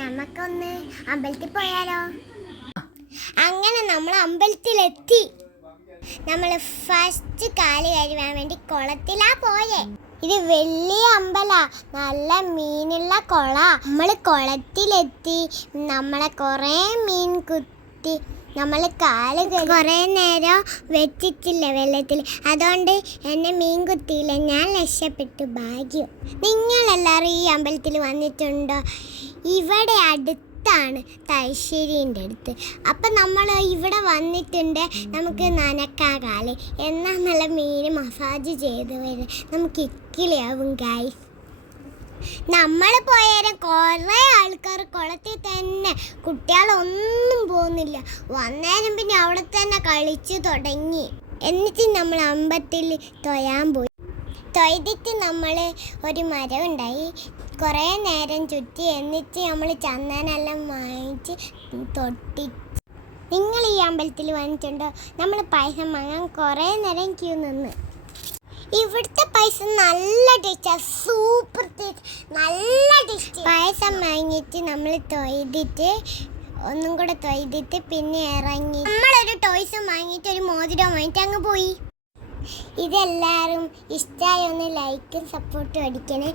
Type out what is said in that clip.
നമുക്കൊന്ന് അമ്പലത്തിൽ പോയാലോ? അങ്ങനെ നമ്മൾ അമ്പലത്തിലെത്തി. നമ്മൾ ഫസ്റ്റ് കാല് കഴുകാൻ വേണ്ടി കുളത്തിലാ പോയേ. ഇത് വലിയ അമ്പല, നല്ല മീനുള്ള കുള. നമ്മൾ കുളത്തിലെത്തി. നമ്മളെ കുറേ മീൻ കുത്തി. നമ്മൾ കാല് കുറേ നേരം വെച്ചിട്ടില്ല വെള്ളത്തിൽ, അതുകൊണ്ട് എന്നെ മീൻ കുത്തിയില്ല. ഞാൻ രക്ഷപ്പെട്ടു, ഭാഗ്യം. നിങ്ങളെല്ലാവരും ഈ അമ്പലത്തിൽ വന്നിട്ടുണ്ടോ? ഇവിടെ അടുത്താണ്, തൈശ്ശേരിൻ്റെ അടുത്ത്. അപ്പം നമ്മൾ ഇവിടെ വന്നിട്ടുണ്ട്. നമുക്ക് നനക്കാൻ കാല് എന്നാൽ നല്ല മീൻ മസാജ് ചെയ്ത് വരും. നമുക്ക് ഇക്കിളിയാവും ഗൈസ്. നമ്മൾ പോയാലും കുറേ ആൾക്കാർ കുളത്തിൽ തന്നെ, കുട്ടികളൊന്നും പോകുന്നില്ല. വന്നേരം പിന്നെ അവിടെ തന്നെ കളിച്ചു തുടങ്ങി. എന്നിട്ട് നമ്മൾ അമ്പലത്തിൽ തൊഴാൻ പോയി. തൊഴുതിട്ട് നമ്മൾ ഒരു മരം ഉണ്ടായി, കുറേ നേരം ചുറ്റി. എന്നിട്ട് നമ്മൾ ചന്ദനെല്ലാം വാങ്ങിച്ച് തൊട്ടി. നിങ്ങൾ ഈ അമ്പലത്തിൽ വന്നിട്ടുണ്ടോ? നമ്മൾ പായസം വാങ്ങാൻ കുറേ നേരം ക്യൂ നിന്ന്. ഇവിടുത്തെ പായസം നല്ല ടേസ്റ്റാണ്, സൂപ്പർ ടേസ്റ്റ്, നല്ല ടേസ്റ്റ്. പായസം വാങ്ങിയിട്ട് നമ്മൾ തൊഴുതിട്ട് ഒന്നും കൂടെ തൊഴുതിട്ട് പിന്നെ ഇറങ്ങി. നമ്മളൊരു ടോയ്സും വാങ്ങിയിട്ട് ഒരു മോതിരം വാങ്ങിയിട്ട് അങ്ങ് പോയി. ഇതെല്ലാവരും ഇഷ്ടമായി ഒന്ന് ലൈക്കും സപ്പോർട്ടും അടിക്കണേ.